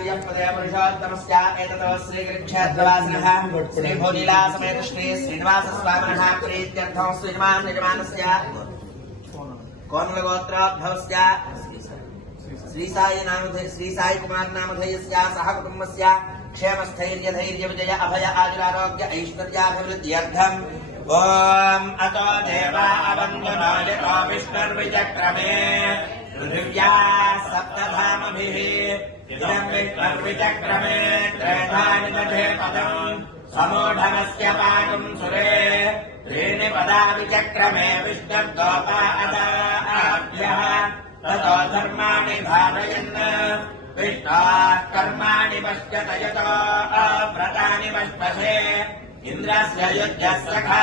श्रियपदे पुरुषोत्तमस्य एतत् श्रीक्षेत्रवासिनः श्री भोनीलासमेत श्री श्रीनिवासस्वामिनः प्रीत्यर्थं श्रीनिवासस्य कोमलगोत्राभ्यस्य श्री साई कुमार नामधेयस्य सह कुटुम्बस्य क्षेमस्थैर्य धैर्य विजय अभय आयुरारोग्य ऐश्वर्याभिवृद्ध्यर्थम् ओम अतो देवा अवन्दनो यतो विष्णुर्विचक्रमे पृथिव्या सप्तधामभिः इदं विष्णुर्विचक्रमे त्रेधानि दधे पदम् समूढमस्य पादुं सुरे त्रीणि पदा विचक्रमे विष्णुर्गोपादाभ्यः ततो धर्माणि धारयन् विष्णोः कर्माणि पश्यत यतो व्रतानि पश्पसे इन्द्रस्य युध्यः सखा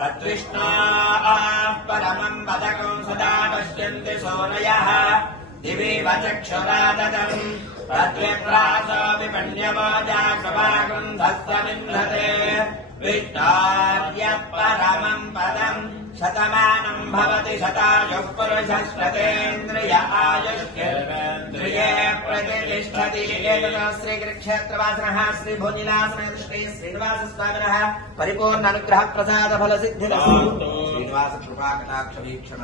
तद्विष्णोः परमम् पदकम् सदा पश्यन्ति सूरयः दिवीव चक्षुरादतम् तद्विप्रासो विपण्यमोजाक्षभागम् धस्तमिन्धते विष्णोर्यः परमम् पदम् शतमानम् भवति शतायुः पुरुषः शतेन्द्रिय आयुष्येन्द्रिये प्रतिष्ठति एतत् श्रीक्षेत्रवासिनः श्री भोनीलासमेत श्री श्रीनिवासस्वामिनः परिपूर्ण अनुग्रह प्रसाद फल सिद्धिरस्तु श्रीनिवास कृपा कटाक्ष वीक्षण